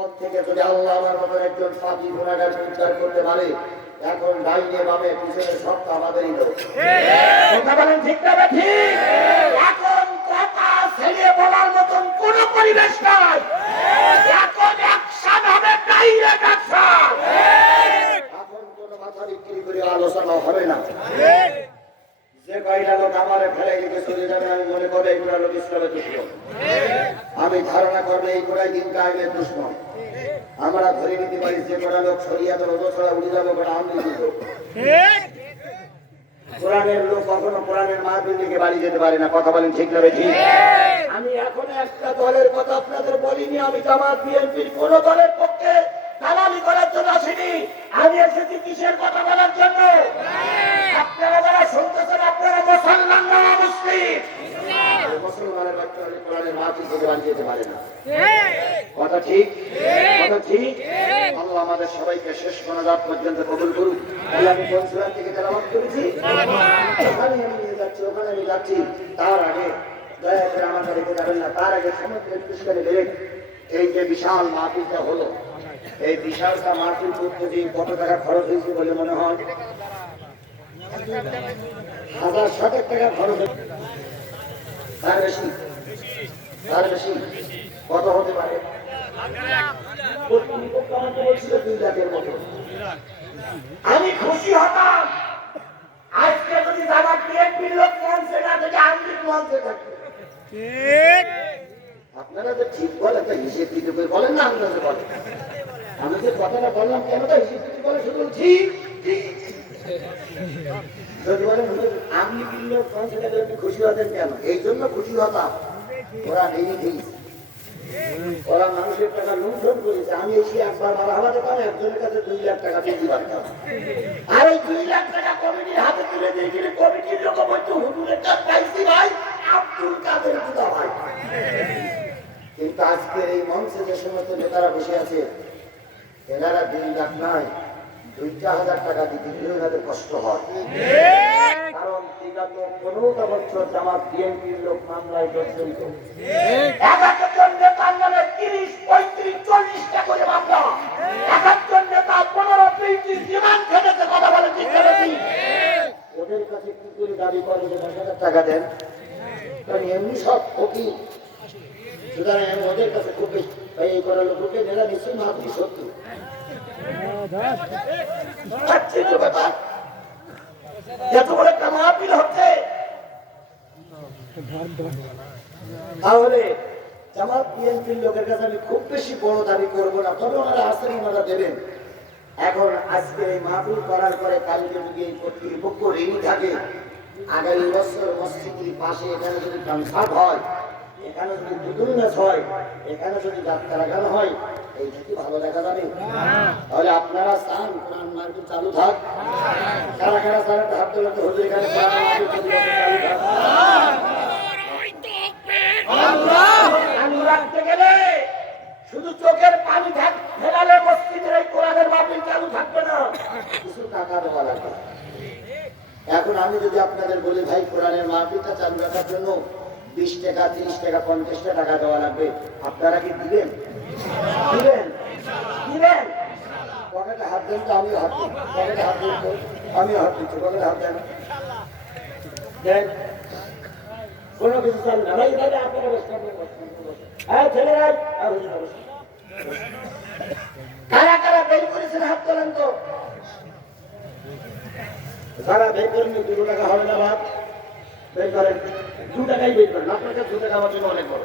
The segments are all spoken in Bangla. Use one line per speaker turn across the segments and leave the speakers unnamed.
বিপদ থেকে যদি আল্লাহ আমার মতো একজন পাপি গুণাগার উদ্ধার করতে পারে এখন ডাইনে বামে পিছনে সব তো আমাদেরই লোক। কথা বলেন ঠিক না ঠিক? এখন কথা ছেড়ে বলার মতন কোন পরিবেশ নাই। এখন অ্যাকশন হবে ডাইরেক্ট অ্যাকশন এখন কোন মাথা বিক্রি করে আলোচনা হবে না। যে কয়টা লোক আমার ফেলে দিকে চলে যাবে আমি মনে করি লোক ইসলামের দুশ্মন আমি ধারণা করলে এই গোড়ায় দিন কায়েমের দুশ্মন আমরা ধরে নিতে পারি যে কটা লোক শরিয়াতের ওজো ছড়া উঠে যাব কটা কোরআনের লোক কখনো কোরআনের বাড়ি যেতে পারে না, কথা বলেন ঠিক না আমি এখন একটা দলের কথা আপনাদের বলিনি, আমি জামাত, বিএনপির কোন দলের পক্ষে করার জন্য আসিনি। আমি এসেছি কিসের কথা বলার জন্য? আপনারা যারা শুনতেছেন, আপনারা মুসলমান না, মুসলিম। মুসলমানের বাচ্চা হলে কোরআনের মাহফিল থেকে বাড়ি যেতে পারে না। কথা ঠিক? কথা ঠিক? আল্লাহ আমাদের সবাইকে শেষ মোনাজাত পর্যন্ত কবুল করুক। এই আমি কোন সুরাত থেকে তেলাওয়াত করেছি? ওখানে আমি নিয়ে যাচ্ছি ওখানে আমি যাচ্ছি। তার আগে দয়া করে আমাকে রেখে যাবেন না তার আগে সমুদ্রের পুষ্করে বেড়ে এই যে বিশাল মাহফিলটা হলো এই বিশালটা মাহফিল করতে যে কত টাকা খরচ হয়েছে বলে মনে হয়? হাজার শতেক টাকা খরচ। তার বেশি তার বেশি কত হতে পারে? আমি খুশি হতাম আজকে যদি জামাত বিএনপির লোক মঞ্চে না থেকে আমি মঞ্চে থাকবে আপনারা তো ঠিক বলেন তো হিসেব দিতে করে বলেন না তো বলেন আমি যে কথাটা বললাম কেন তো হিসেব দিতে বলে শুধু ঠিক ঠিক। বলেন হুজুর, আপনি খুশি হতেন কেন এই জন্য খুশি হতাম। ওরা ওরা মানুষের টাকা লুণ্ঠন করেছে। আমি এসে একবার মারা হালাতে পারি একজনের কাছে দুই লাখ টাকা দিয়ে আর ওই দুই লাখ টাকা কমিটির হাতে তুলে দিয়ে গেলে কমিটির লোক বলছে হুজুরের কাছে পাইছি ভাই আব্দুল কাদের ভাই। কিন্তু আজকের এই মঞ্চে যে সমস্ত নেতারা বসে আছে এনারা দুই লাখ নয়। দুইটা হাজার টাকা দিতে গেলেও এনাদের কষ্ট হয়। কারণ বিগত পনেরোটা বছর জামাত বিএনপির লোক মামলায় জর্জরিত। এক একজন নেতার নামে তিরিশ পঁয়ত্রিশ চল্লিশটা করে মামলা। এক একজন নেতা পনেরো বিশ বিমান খেটেছে কথা বলে ঠিক ওদের কাছে কি করে দাবি করে যে দশ হাজার টাকা দেন? কারণ এমনি সব ফকির। সুতরাং ওদের কাছে ভাই এই করার লোককে নেরা নিশ্চয়ই মাহাপুরি সত্যি। এত বড় মাহফিল হচ্ছে তাহলে জামাত বিএনপির লোকের কাছে আমি খুব বেশি বড় দাবি করব না, তবে ওনারা আসেন, ওনারা দেবেন। এখন আজকে এই মাহফিল করার পরে কালকে যদি এই কর্তৃপক্ষ ঋণী থাকে, আগামী বছর মসজিদের পাশে এখানে যদি কনসার্ট হয়, এখানে যদি দুদুল হয়, এখানে যদি যাত্রা গান হয় এইটা কি ভালো দেখা যাবে? তাহলে আপনারা চান কোরআন চালু থাক। কারা কারা চান হাত তোলা তো হুজুর এখানে কোরআন মাহফিল চালু থাক। চালু রাখতে গেলে শুধু চোখের পানি থাক ফেলালে মসজিদের এই কোরআনের মাহফিল চালু থাকবে না। কিছু টাকা দেওয়া লাগবে। এখন আমি যদি আপনাদের বলি ভাই কোরআনের মাহফিলটা চালু রাখার জন্য বিশ টাকা তিরিশ টাকা পঞ্চাশটা টাকা দেওয়া লাগবে। আপনারা কি দিবেন? দিবেন? হাত দেন তো, আমিও হাত হাত দিন তো, আমিও হাত হাত দেন। কোনো কিছু। হ্যাঁ ছেলেরা আর। কারা কারা হাত তোলেন তো? যারা বের করেন দুটো হবে না ভাব বের করেন। দু টাকাই বের করেন। আপনার কাছে দু টাকা অনেক বড়।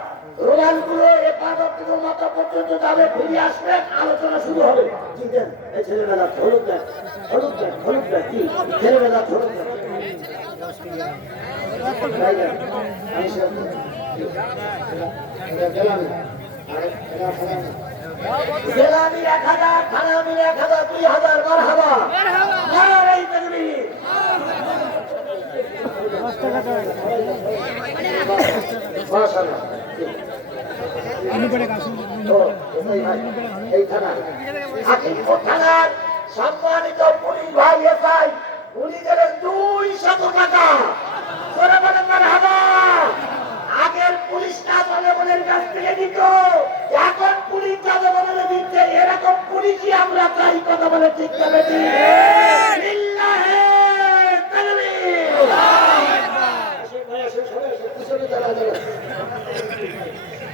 ফিরে আসবে আলোচনা শুরু হবে। এক হাজার থানামি হাজার মাশাআল্লাহ। সম্মানিত পুলিশ ভাই এসআই উনি দেবেন দুই শত টাকা। করে বলেন মারহাবা। আগের পুলিশ জনগণের কাছ থেকে দিত এখন পুলিশ জনগণের দিচ্ছে এরকম পুলিশই আমরা চাই কথা বলে ঠিক করে দিই লিল্লাহে তাকবীর আসুন ভাই, আসুন, সবাই আসুন, পিছনে দাঁড়া, দাঁড়া।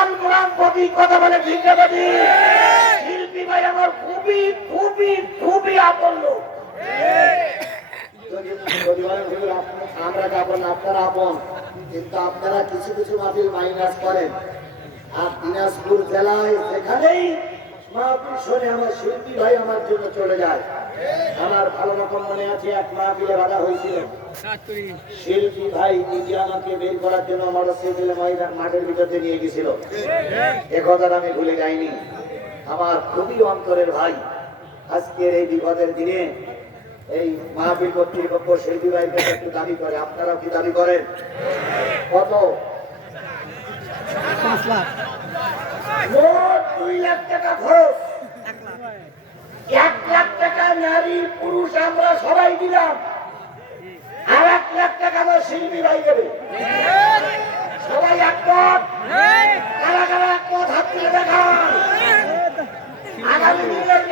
গান কোরআন প্রতি কথা বলে ঠিক না? শিল্পী ভাই আমার খুবই খুবই খুবই আপন লোক। আমরা আপন? আপনারা আপন। কিন্তু আপনারা কিছু কিছু মাটির মাইনাস করেন। আর দিনাজপুর জেলায় যেখানেই মাহফিল শোনে, আমার শিল্পী ভাই আমার জন্য চলে যায়। আমার ভালো রকম মনে আছে এক মাহফিলে বাধা হয়েছিল। শিল্পী ভাই নিজে আমাকে বের করার জন্য মোটরসাইকেলে ময়দান মাঠের ভিতরে নিয়ে গেছিল। এ কথাটা আমি ভুলে যাইনি। আমার খুবই অন্তরের ভাই আজকের এই বিপদের দিনে এই মাহফিল কর্তৃপক্ষ শিল্পী ভাইকে একটু দাবি করে। আপনারাও কি দাবি করেন? কত? মোট দুই লাখ টাকা খরচ। লাখ টাকা নারী, পুরুষ আমরা সবাই দিলাম। আর এক লাখ টাকা আমার শিল্পী ভাই দেবে। সবাই একমত? কারা কারা একমত হাত তুলে আগামী দিনের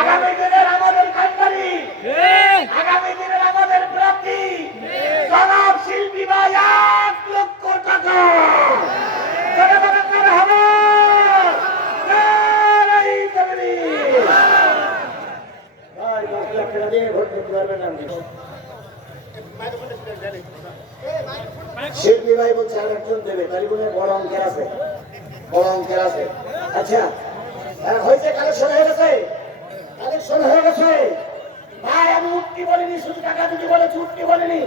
আগামী দিনের আমাদের কান্ডারি আগামী দিনের আমাদের প্রাপ্তি জনাব শিল্পী ভাই, এক লক্ষ টাকা জনগণের কাছে হবে নারাই তাকবীর। ভাই, দশ লাখ টাকা দিয়ে ভোট করতে পারবেন আপনি। শিল্পী ভাই বলছে আর একজন দেবে? বলে বড় অঙ্কের আছে। বড় অঙ্কের আছে। আচ্ছা হ্যাঁ, হয়েছে কালেকশন হয়ে গেছে। কালেকশন হয়ে গেছে। ভাই আমি উঠতি বলিনি শুধু টাকা দিতে বলেছি উঠতি বলিনি।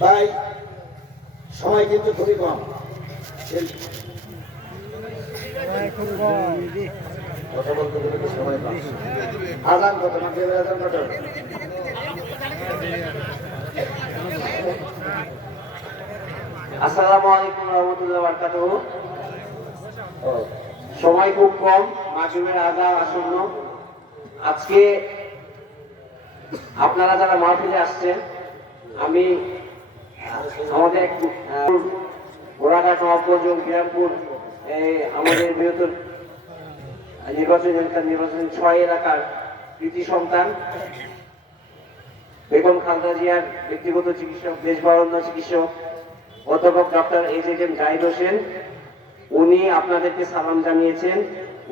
ভাই সময় কিন্তু খুবই কম শিল্পী কথা বলতে গেলে তো সময় কম আদান কত আদান
আসসালামু আলাইকুম রহমতুল্লাহ সময় খুব কম, মাগরিবের আজান আসন্ন। আজকে আপনারা যারা মাহফিলে আসছেন, আমি আমাদের ঘোড়াঘাট নবগঞ্জ বিরামপুর আমাদের বৃহত্তর নির্বাচন নির্বাচন ছয় এলাকার কৃতি সন্তান, বেগম খালদা জিয়ার ব্যক্তিগত চিকিৎসক, দেশবরণ্য চিকিৎসক, অধ্যাপক doctor H M Zahid Hossain, উনি আপনাদেরকে সালাম জানিয়েছেন।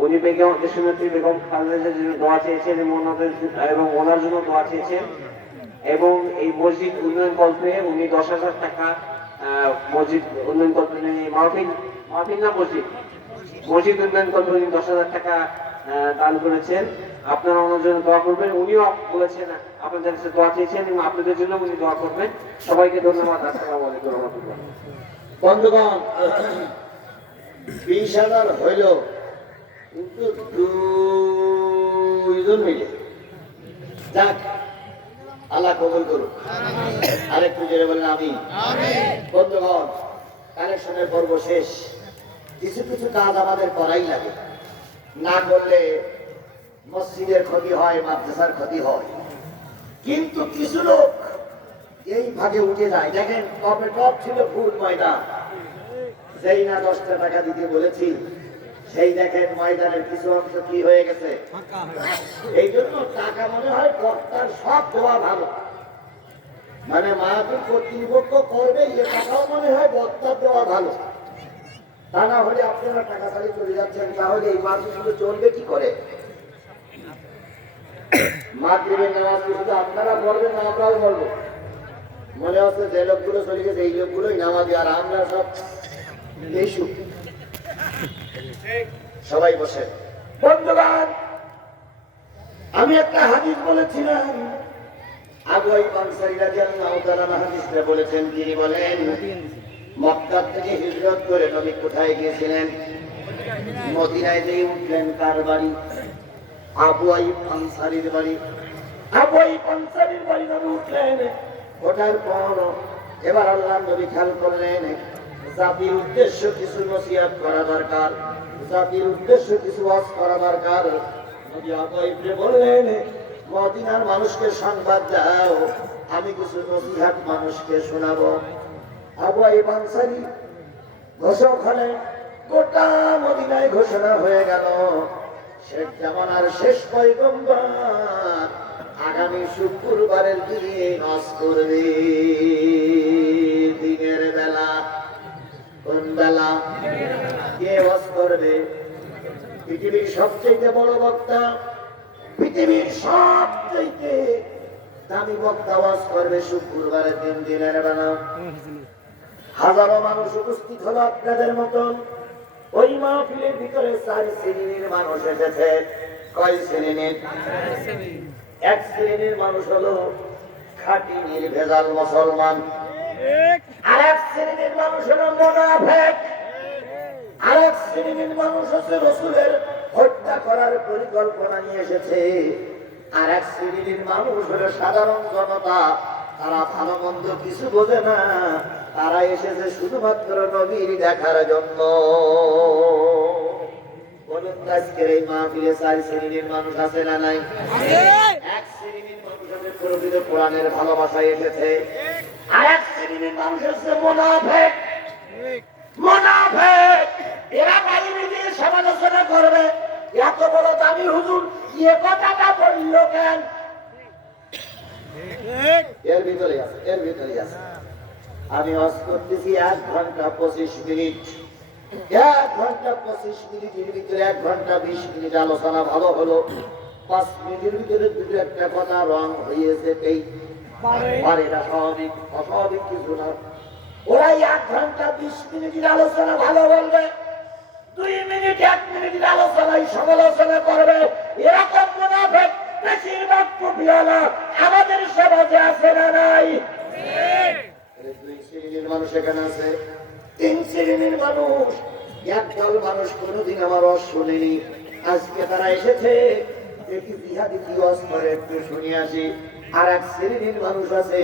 উনি বেগম, দেশনেত্রী বেগম খালেদা জিয়ার জন্য দোয়া চেয়েছেন এবং এবং ওনার জন্য দোয়া চেয়েছেন। এবং এই মসজিদ উন্নয়ন কল্পে উনি দশ হাজার টাকা মসজিদ উন্নয়ন কল্পে মাহফিল মাহফিল না মসজিদ। মসজিদ উন্নয়ন উনি দশ হাজার টাকা দান করেছেন। আপনারা ওনার জন্য দোয়া করবেন। উনিও বলেছেন আপনাদের কাছে দোয়া চেয়েছেন এবং আপনাদের জন্য উনি দোয়া করবেন। সবাইকে ধন্যবাদ। আসসালামু আলাইকুম রহমতুল্লাহ।
বন্ধুগণ বিশ হাজার হইল কিন্তু দুইজন মিলে। যাক আল্লাহ কবুল করুক। আরেকটু জেনে বললেন আমি বন্ধুগণ কালেকশনের পর্ব শেষ। কিছু কিছু কাজ আমাদের করাই লাগে। না করলে মসজিদের ক্ষতি হয় মাদ্রাসার ক্ষতি হয়। কিন্তু কিছু লোক এই ভাগে উঠে যায়। দেখেন টপে টপ ছিল ফুল ময়দান। যেই না দশটা টাকা দিতে বলেছি সেই দেখেন ময়দানের কিছু অংশ কি হয়ে গেছে। এই জন্য টাকা মনে হয় কর্তার সব দেওয়া ভালো। মানে মায়াপুর কর্তৃপক্ষ করবে এ টাকাও মনে হয় বক্তার দেওয়া ভালো। তা না হলে আপনারা টাকা চলে যাচ্ছেন, তাহলে এই চলবে কি করে? শুধু আপনারা বলবেন না, আমরাও বলব। মনে হচ্ছে যে লোকগুলো চলে গেছে, এই লোকগুলোই আর আমরা সব এইসু সবাই বসে বন্ধুগণ, আমি একটা হাদিস বলেছিলাম। আগুয়াই পানসারি রাদিয়াল্লাহু তাআলা হাদিসে বলেছেন, তিনি বলেন মক্কা থেকে হিজরত করে নবী কোথায় গিয়েছিলেন? মদিনায় যেই উঠলেন তার বাড়ি। আবু আইব আনসারির বাড়ি। আবু আইব আনসারির বাড়ি নবী উঠলেন, ওঠার পর এবার আল্লাহ নবী খেয়াল করলেন, জাতির উদ্দেশ্য কিছু নসিহত করা দরকার। জাতির উদ্দেশ্য কিছু ওয়াজ করা দরকার। নবী বললেন, মদিনার মানুষকে সংবাদ দাও, আমি কিছু নসিহত মানুষকে শোনাবো। আবু আইব ঘোষক হলেন গোটা মদিনায় ঘোষণা হয়ে গেল। শেখ জামানার শেষ পয়গম্বর আগামী শুক্রবারের দিনে নস করবে দিনের বেলা কোন বেলা? কে ওয়াজ করবে পৃথিবীর সবচেয়ে বড় বক্তা, পৃথিবীর সবচেয়ে দামি বক্তা ওয়াজ করবে শুক্রবারের দিন, দিনের বেলা। হাজারো মানুষ উপস্থিত হলো আপনাদের মতন। ওই মাহফিলের ভিতরে চার শ্রেণির মানুষ এসেছে। কয় শ্রেণির? এক শ্রেণির মানুষ হলো খাঁটি, নির্ভেজাল মুসলমান। আর এক শ্রেণির মানুষ হলো আর এক শ্রেণির মানুষ হচ্ছে হত্যা করার পরিকল্পনা নিয়ে এসেছে। আর এক শ্রেণির মানুষ হলো সাধারণ জনতা। তারা ভালো মন্দ কিছু বোঝে না। তারা এসেছে শুধুমাত্র নবীর দেখার জন্য। বলুন আজকের এই মাহফিলে চার শ্রেণির মানুষ আছে না নাই? এক শ্রেণির মানুষ প্রকৃত কোরআনের ভালোবাসায় এসেছে। আর এক শ্রেণির মানুষ হচ্ছে মোনাফেক। মোনাফেক। এরা বাইরে সমালোচনা করবে। এত বড় দামি হুজুর এ কথাটা বলল কেন? এর ভিতরে আছে, এর ভিতরে আছে। আমি ওয়াজ করতেছি এক ঘণ্টা পঁচিশ মিনিট। এক ঘণ্টা পঁচিশ মিনিটের ভিতরে, এক ঘণ্টা বিশ মিনিট আলোচনা ভালো হলো। পাঁচ মিনিটের ভিতরে দুটো একটা কথা রং হয়েছে এই পারে। না, স্বাভাবিক, অস্বাভাবিক কিছু না। ওরাই এক ঘণ্টা বিশ মিনিটের আলোচনা ভালো বলবে, দুই মিনিট, এক মিনিটের আলোচনায় সমালোচনা করবে। এরকম বেশিরভাগ টুপিওয়ালা আমাদের সমাজে আছে না নাই? দুই শ্রেণির মানুষ এখানে আছে। তিন শ্রেণির মানুষ। একদল মানুষ কোনোদিন আমার রস শোনেনি। আজকে তারা এসেছে। দেখি জিহাদি কি ওয়াজ করে একটু শুনে আসি। আর এক শ্রেণির মানুষ আছে।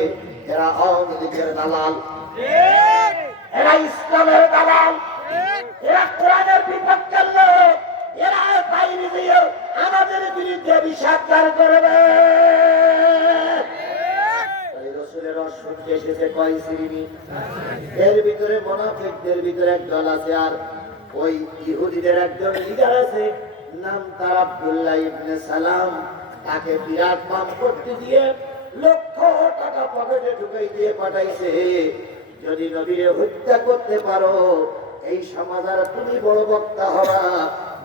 এরা আওয়ামী লীগের দালাল। এরা ইসলামের দালাল। এরা কোরআনের বিপক্ষের লোক। এরা ভিতরে মোনাফিকদের ভিতরে একদল আছে আর ওই নাম তার আব্দুল্লাহ তাকে বিরাট মাপ করতে দিয়ে লক্ষ টাকা পকেটে ঢুকাই দিয়ে পাঠাইছে। যদি নবীরে হত্যা করতে পারো, এই সমাজ আর তুমি বড় বক্তা হবা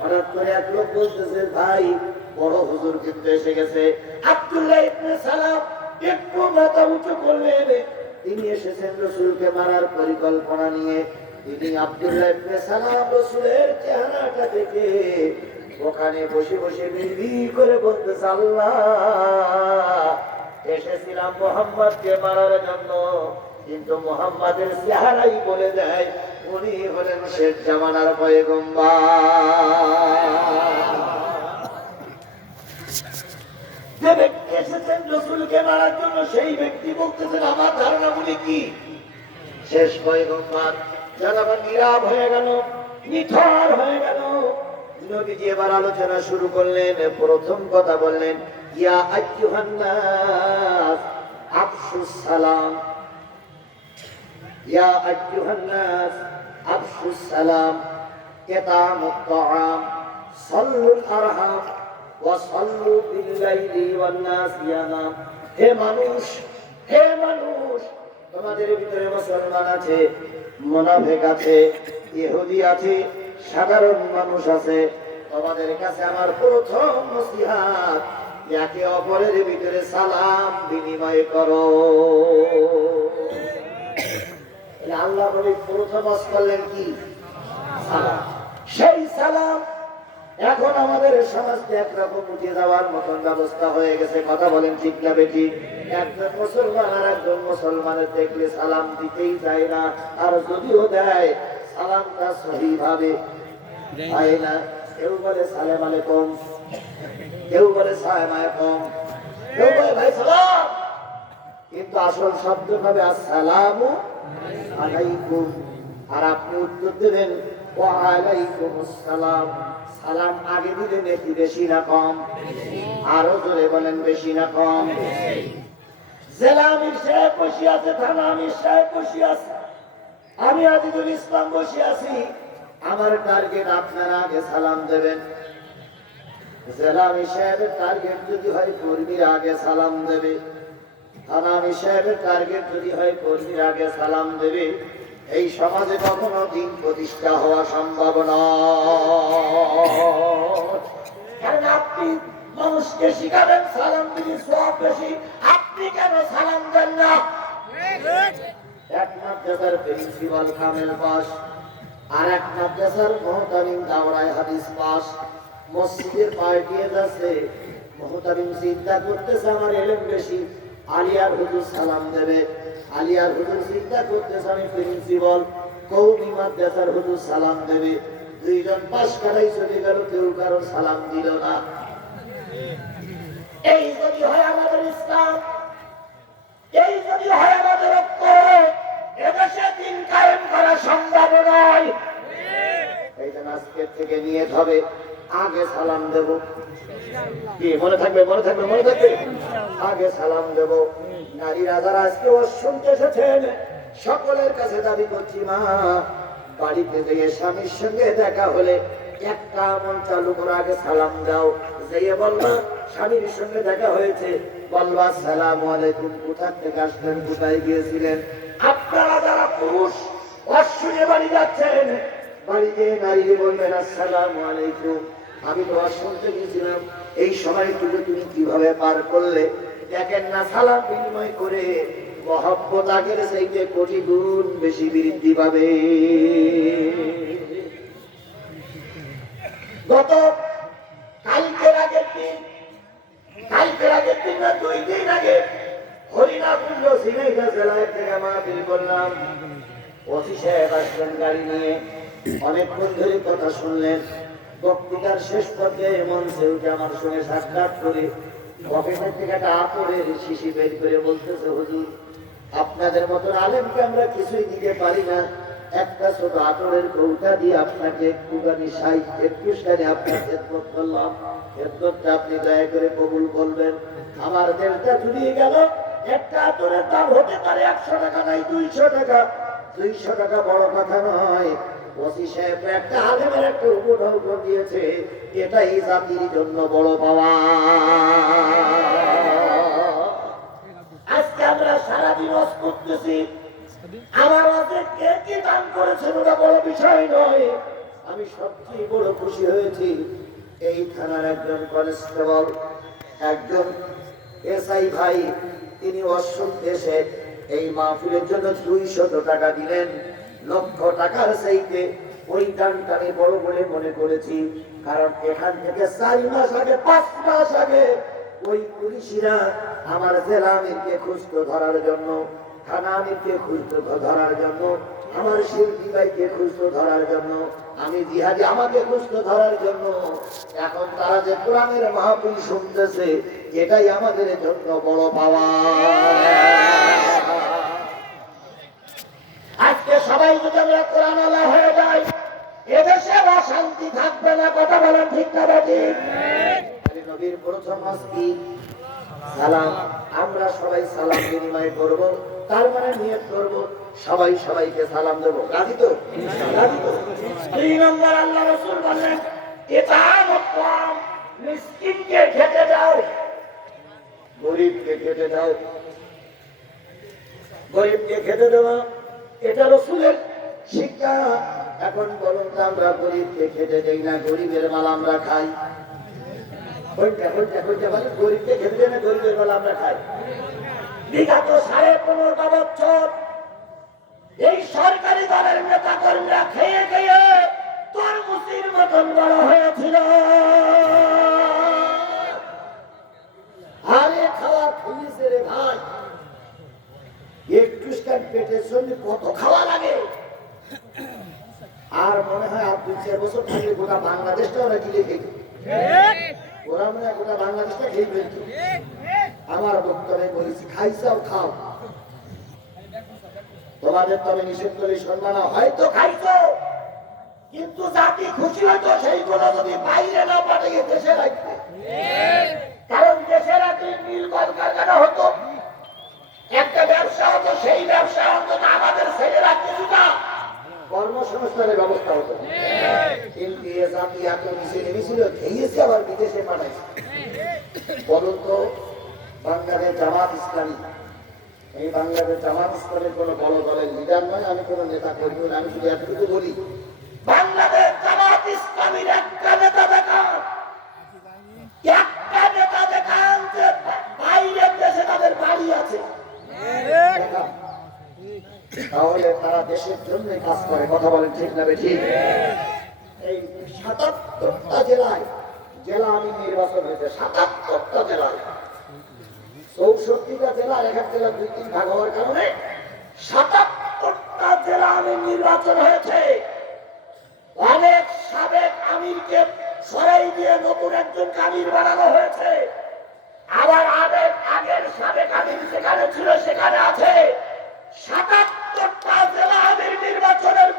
হঠাৎ করে এক লোক বলতেছে, ভাই, বড় হুজুর কিন্তু এসে গেছে। আব্দুল্লাহ ইবনে সালাম একটু মাথা উঁচু করলেন। তিনি এসেছেন রসুলকে মারার পরিকল্পনা নিয়ে। তিনি আব্দুল্লাহ ইবনে সালাম রসুলের চেহারাটা দেখে ওখানে বসে বসে বিড়বিড় করে বলতেছে, আল্লাহ, এসেছিলাম মোহাম্মদকে মারার জন্য, কিন্তু মোহাম্মদের চেহারাই বলে দেয় উনি হলেন শেখ জামানার পয়গম্বর। যে ব্যক্তি এসেছেন রসুলকে মারার জন্য, সেই ব্যক্তি বলতেছেন, আমার ধারণাগুলি কি? শেষ পয়গম্বর যারা আবার নীরব হয়ে গেল নিথর হয়ে গেল। নবীজি এবার আলোচনা শুরু করলেন, প্রথম কথা বললেন, ইয়া আইয়ুহান আফসুস সালাম। ইয়া আফসুস সালাম ইতামুত তাআম সাল্লুল আরহাম ওয়াসাল্লু বিল্লাইলি ওয়ান নাস হে মানুষ হে মানুষ, তোমাদের ভিতরে মুসলমান আছে, মুনাফিক আছে, ইহুদি আছে, সাধারণ মানুষ আছে। তোমাদের কাছে আমার প্রথম নসিহাত, একে অপরের ভিতরে সালাম বিনিময় করো। আল্লাহ নবী প্রথম করলেন কি? সালাম। সেই সালাম এখন আমাদের সমাজকে একরকম উঠে যাওয়ার মতন ব্যবস্থা হয়ে গেছে। কথা বলেন ঠিক না বেটি একজন মুসলমান আর একজন মুসলমানের দেখলে সালাম দিতেই যায় না, আর যদিও দেয়, সালামটা সহি ভাবে হয় না। কেউ বলে, সালেম আলাইকুম। কেউ বলে, সালাম আলাইকুম। কেউ বলে, ভাই, সালাম। কিন্তু আসল শব্দ হবে আসসালামু আলাইকুম। আর আপনি উত্তর দেবেন আসসালাম সালাম আগে দিলে নাকি বেশি না কম। আরও জোরে বলেন বেশি না কম। জেলা আমির সাহেব বসে আছে থানা আমির সাহেব আছে। আমি আজিদুল ইসলাম বসে আছি। আমার টার্গেট আপনারা আগে সালাম দেবেন। জেলা আমির সাহেবের টার্গেট যদি হয়, কর্মীর আগে সালাম দেবে। থানা সাহেবের টার্গেট যদি হয় কর্মীর আগে সালাম দেবে। এই সমাজে কখনো দিন প্রতিষ্ঠা হওয়া সম্ভব কারণ আপনি মানুষকে শিখাবেন, সালাম দিলি সব বেশি। আপনি কেন সালাম দেন না? এক মাদ্রাসার প্রিন্সিপাল কামেল পাস, আর এক মাদ্রাসার মহতামিম দাওরায় হাদিস পাস। মসজিদের পাল্টিয়ে যাচ্ছে। মহতামিম চিন্তা করতেছে, আমার এলেম বেশি আলিয়ার হুজুর সালাম দেবে। আলিয়ার হুজুর চিন্তা করতেছে আমি প্রিন্সিপাল কৌমি মাদ্রাসার হুজুর সালাম দেবে। দুইজন পাশ কারাই চলে গেল কেউ কারও সালাম দিল না। এই যদি হয় আমাদের ইসলাম এই যদি হয় আমাদের ঐক্য এদেশে দিন কায়েম করা সম্ভব নয়। এই জন্য আজকের থেকে নিয়ে হবে আগে সালাম দেব। কি, মনে থাকবে মনে থাকবে মনে থাকবে? আগে সালাম দেব। নারীরা যারা আজকে অশুনতে এসেছেন। সকলের কাছে দাবি করছি, মা, বাড়িতে গিয়ে স্বামীর সঙ্গে দেখা হলে একটা আমল চালু করে, আগে সালাম দাও। যেয়ে বলল স্বামীর সঙ্গে দেখা হয়েছে। বলবা, সালাম আলাইকুম, কোথা থেকে আসলেন, কোথায় গিয়েছিলেন? আপনারা যারা পুরুষ অশ্বরে বাড়ি যাচ্ছেন। বাড়ি গিয়ে নারী বলবেন, আসসালাম আলাইকুম। আমি তো আর শুনতে গেছিলাম। এই সময়টুকু তুমি কীভাবে পার করলে? না, সালাম বিনিময় করে চাইতে কোটি গুণ বেশি বৃদ্ধি পাবে। গত কালকের আগের দিন, কালকের আগের দিন না, দুই দিন আগে হরিণাকুণ্ড সিনাইদা জেলায় থেকে মাহফিল করলাম। ওসি সাহেব আসলেন গাড়ি নিয়ে। অনেকক্ষণ ধরে কথা শুনলেন। বক্তৃতার শেষ পর্যায়ে মঞ্চে উঠে আমার সঙ্গে সাক্ষাৎ করে পকেটের থেকে একটা আতরের শিশি বের করে বলতেছে, হুজুর, আপনাদের মতন আলেমকে আমরা কিছুই দিতে পারি না। একটা ছোট আতরের কৌটা দিয়ে আপনাকে একটুখানি সাহিত্য, একটুখানি আপনার খেদমত করলাম। খেদমতটা আপনি দয়া করে কবুল করবেন। আমার দেশটা জুড়িয়ে গেল। একটা আতরের দাম হতে পারে একশো টাকা, নাই দুইশো টাকা। দুইশো টাকা বড় কথা নয়। একটা একটা দিয়েছে জন্য বড় পাওয়া। সারাদিন করতেছি। আমার কে করেছেন আমি সবচেয়ে বড় খুশি হয়েছি। এই থানার একজন কনস্টেবল, একজন এসআই ভাই, তিনি অশ্বম দেশে এই মাহফিলের জন্য দুইশত টাকা দিলেন। লক্ষ টাকার চাইতে ওই দানটা আমি বড় বলে মনে করেছি। কারণ এখান থেকে চারি মাস আগে, পাঁচ মাস আগে ওই পুলিশিরা আমার জেলা আমিরকে খুঁজতো ধরার জন্য থানা আমিরকে খুঁজতো ধরার জন্য, আমার শিল্পী ভাইকে খুঁজতো ধরার জন্য, আমি জিহাদি আমাকে খুঁজতো ধরার জন্য। এখন তারা যে কোরআনের মাহফিল শুনতেছে, এটাই আমাদের জন্য বড় পাওয়া আজকে সবাই যদি আমরা কোরআন আলা হয়ে যাই এদেশে অশান্তি থাকবে না কথা বলেন ঠিক না নবীর প্রথম সালাম আমরা সবাই সালাম বিনিময় করব তার মানে নিয়ত করব সবাই সবাইকে সালাম দেব। রাজি তো? রাজি তো? দুই নম্বর আল্লাহ রসুল বললেন এটা মিসকিনকে খেতে দাও। গরিবকে খেতে দাও। গরিবকে খেতে দেওয়া এটা রসুলের শিক্ষা। এখন বলুন আমরা দেই না, গরিবের মাল আমরা খাই। খেতে না, গরিবের মাল আমরা খাই। এই সরকারি দলের খেয়ে মতন বড় হয়েছিল। আরে খাওয়া খুলিছে রে ভাই। একটু পেটের জন্য কত খাওয়া লাগে? আর আমার বক্তব্যে বলেছি খাইছাও খাও। তোমাদের তবে নিষেধ করে সম্মান হয়তো খাইছো কিন্তু জাতি খুশি হয়তো সেইগুলো যদি বাইরে না পাঠিয়ে দেশে রাখবে কারণ দেশে রাখলে নীল কলকারখানা হতো। একটা সেই ব্যবসা আমাদের ছেলেরা কিছুটা কর্মসংস্থানের ব্যবস্থা হতো। কিন্তু এ জাতি এত মিশে নেমেছিল খেয়েছে আবার বিদেশে পাঠাইছে। বলুন তো বাংলাদেশ জামাত ইসলামী এই বাংলাদেশ জামাত ইসলামের কোন বড় দলের আমি কোন নেতা কর্মী নয়, আমি শুধু এতটুকু বলি বাংলাদেশ জামাত ইসলামীর একটা নেতা দেখান একটা নেতা দেখান যে বাইরের দেশে তাদের বাড়ি আছে দেখান। তাহলে তারা দেশের জন্য কাজ করে। কথা বলেন ঠিক না ঠিক এই সাতাত্তরটা জেলায়, জেলা আমি নির্বাচন হয়েছে, সাতাত্তরটা জেলায়। চৌষট্টিটা জেলা দুই তিন ভাগ হওয়ার কারণে সাতাত্তরটা জেলা আমি নির্বাচন হয়েছে। অনেক সাবেক আমিরকে সরাই দিয়ে নতুন একজন আমির বানানো হয়েছে। আবার আগের আগের সাবেক আমির সেখানে ছিল, সেখানে আছে। নির্বাচনের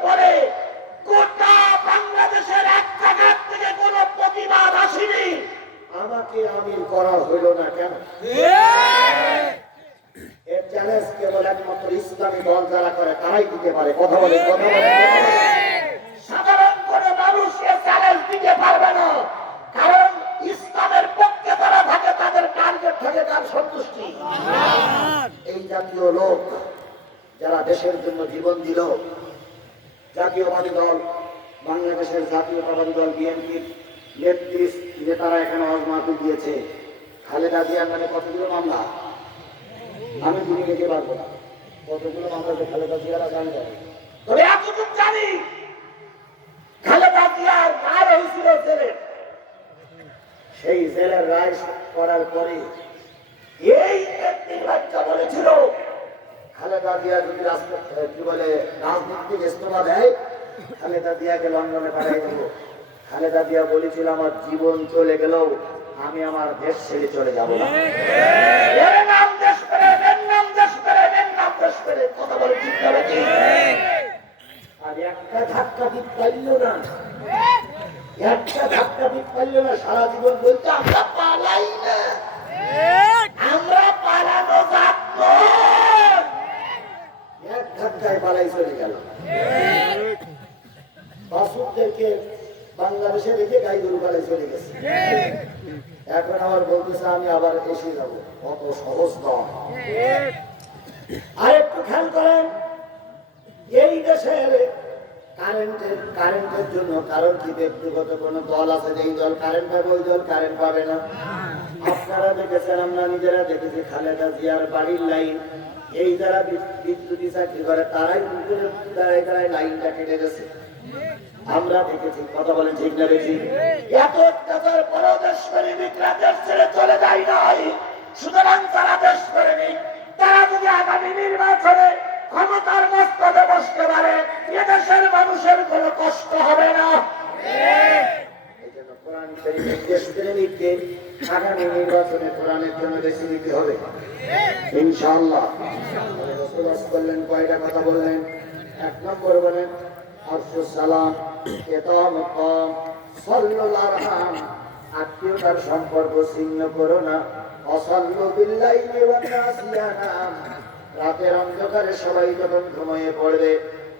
পরে গোটা বাংলাদেশের এক জায়গার থেকে কোনো প্রতিবাদ আসেনি। আমাকে আমির করা হইল না কেন? এর চ্যালেঞ্জ কেবল একমাত্র ইসলামী দল যারা করে তারাই দিতে পারে। কথা বলে কথা বলে সাধারণ মানুষ এ চ্যালেঞ্জ দিতে পারবে না। কারণ ইসলামের পক্ষে তারা থাকে তাদের টার্গেট থাকে তার সন্তুষ্টি। এই জাতীয় লোক যারা দেশের জন্য জীবন দিল জাতীয়বাদী দল, বাংলাদেশের জাতীয়তাবাদী দল, বিএনপির নেত্রী এখানে অজমাতুল দিয়েছে। খালেদা জিয়ার নামে কতগুলো মামলা? আমি তুমি লিখে পারব না। কতগুলো মামলা যে খালেদা জিয়ারা জানে যাবে তবে এতটুকু জানি, খালেদা জিয়ার হয়েছিল জেলের সেই জেলের রায় করার পরে এই বলেছিল খালেদা যদি দেয়, খালেদা লন্ডনে দেবো। খালেদা বলেছিল, আমার জীবন চলে গেলেও আমি আমার দেশ ছেড়ে চলে যাব আর একটা ধাক্কা দিক পাইল না। একটা ধাক্কা দিক পাইল না, সারা জীবন বলতে আমরা পালাই না আমরা পালানো যাত নয়। এক ধাক্কায় পালাই চলে গেল। বাসুদেরকে বাংলাদেশে রেখে গাই গরু পালাই চলে গেছে। এখন আবার বলতেছে আমি আবার এসে যাব। অত সহজ আর একটু খেয়াল করেন, এই দেশের কারেন্টের কারেন্টের জন্য কারণ কি ব্যক্তিগত কোন দল আছে যে দল কারেন্ট পাবে, ওই দল কারেন্ট পাবে না? আপনারা দেখেছেন, আমরা নিজেরা দেখেছি খালেদা জিয়ার বাড়ির লাইন এই যারা বিদ- বিদ্যুৎ চাকরি করে, তারাই পুকুরে দাঁড়ায় দাঁড়ায় লাইনটা কেটে গেছে। আমরা দেখেছি, কথা বলেন ঠিক না বেশি? এত অত্যাচার পরেও দেশ প্রেমিকরা দেশ ছেড়ে চলে যায় নাই। সুতরাং তারা দেশ প্রেমিক, তারা যদি আগামী নির্বাচনে ক্ষমতার মস্তদে বসতে পারে, এদেশের মানুষের কোনো কষ্ট হবে না এই জন্য কোরআন শরীফের দেশ প্রেমিককে আগামী নির্বাচনে কোরআনের জন্য বেশি নিতে হবে। ইনশাআল্লাহ। করলেন, কয়টা কথা বললেন? এক নম্বর বলেন, আরশু সালাম সম্পর্ক ছিন্ন করো না। অসল্লু বিল্লাইলি নাসিয়ানাম রাতের অন্ধকারে সবাই যখন ঘুমিয়ে পড়বে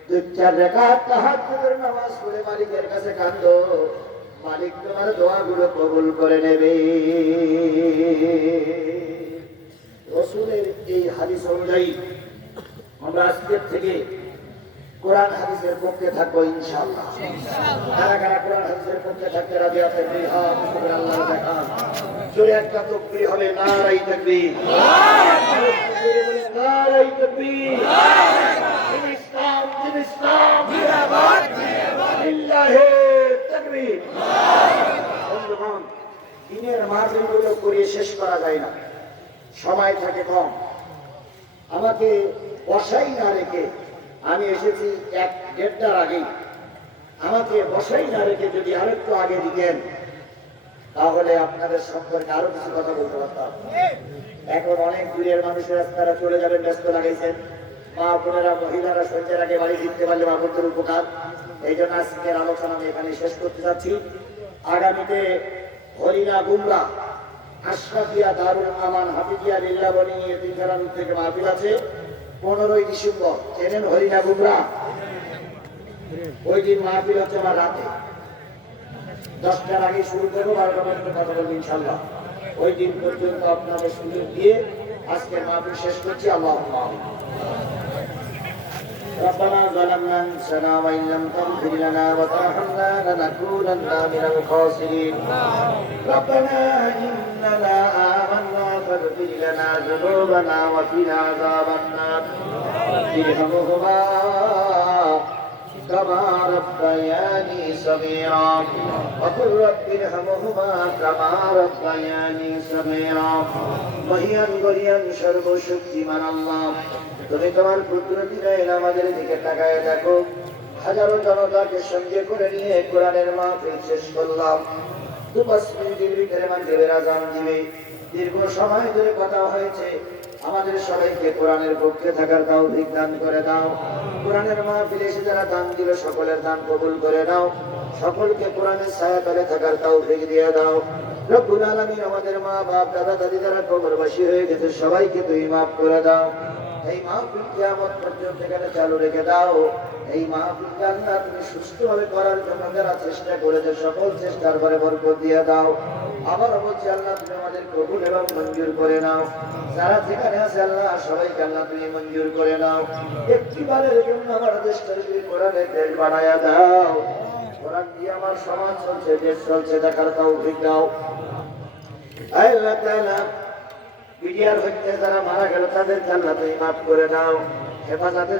দুই চার রেখাত তাহাজ্জুদের নামাজ পড়ে মালিকের কাছে কাঁদো। মালিক তোমার দোয়াগুলো কবুল করে নেবে। রসুলের এই হাদিস অনুযায়ী আমরা আজকের থেকে কোরআন হাদিসের পক্ষে থাকব ইনশাআল্লাহ। কারা কারা কোরআন হাদিসের পক্ষে থাকতে রাজি উপরে আল্লাহ দেখান জোরে একটা তকবীর হলে তাকবীর বন্ধুগণ, দিনের মার্জনগুলো করিয়ে শেষ করা যায় না। সময় থাকে কম। আমাকে বসাই না রেখে আমি এসেছি এক দেড়টার আগেই। আমাকে বসাই না রেখে যদি আরেকটু আগে দিতেন, তাহলে আপনাদের সম্পর্কে আরও কিছু কথা বলতে পারতাম। এখন অনেক দূরের মানুষের তারা চলে যাবেন, ব্যস্ত লাগাইছেন। মা বোনেরা, মহিলারা সন্ধ্যের আগে বাড়ি ফিরতে পারলে মা উপকার। এই জন্য আজকের আলোচনা আমি এখানে শেষ করতে চাচ্ছি আগামীতে হরিনা গুমরা, আশরাফিয়া দারুল আমান হাফিজিয়া লিল্লাবনি তিনখানান থেকে মাহফিল আছে। পনেরোই ডিসেম্বর, চেনেন হরিনা গুমরা? ওই দিন মাহফিল হচ্ছে আমার রাতে। দশটার আগে শুরু করব, বারোটা পর্যন্ত কথা বলব ইনশাল্লাহ ওই দিন পর্যন্ত আপনাদের সুযোগ দিয়ে আজকের মাহফিল শেষ করছি। আল্লাহ ربنا ظلمنا انفسنا وان لم تغفر لنا وترحمنا لنكونن من الخاسرين ربنا اننا امنا فاغفر لنا ذنوبنا وقنا عذاب النار ارحمهما كما ربياني صغيرا وقل رب ارحمهما كما ربياني صغيرا مهيا غريا شرب شكتي من الله তুমি তোমার কুদরতি নয় আমাদের দিকে তাকায় দেখো। হাজারো জনতাকে সঙ্গে করে নিয়ে কোরআনের মাহফিল শেষ করলাম। দীর্ঘ সময় ধরে কথা হয়েছে। আমাদের সবাইকে কোরআনের পক্ষে থাকার তাও দান করে দাও। কোরআনের মাহফিলে এসে যারা দান দিল, সকলের দান কবুল করে দাও সকলকে কোরআনের ছায়া তলে থাকার তাও দিয়ে দাও। রব্বুল আলামিন আমাদের মা বাপ দাদা দাদি যারা কবরবাসী হয়ে গেছে, সবাইকে তুই মাফ করে দাও। এই মাহফিল কিয়ামত পর্যন্ত এখানে চালু রেখে দাও। এই মাহফিলকে আল্লাহ তুমি সুস্থভাবে করার জন্য যারা চেষ্টা করেছে, সকল চেষ্টার পরে বরকত দিয়ে দাও। আবার বলছি, আল্লাহ তুমি আমাদের কবুল এবং মঞ্জুর করে নাও। যারা যেখানে আছে, আল্লাহ সবাইকে আল্লাহ তুমি মঞ্জুর করে নাও। একটিবারের জন্য আমার দেশটাকে কোরআনের দেশ বানায়া দাও। কোরআন দিয়ে আমার সমাজ চলছে, দেশ চলছে, দেখার তাও দাও। আল্লাহ তাআলা মিডিয়ার হত্যা যারা মারা গেল তাদের আল্লাহ মাফ করে দাও। হেফাজতে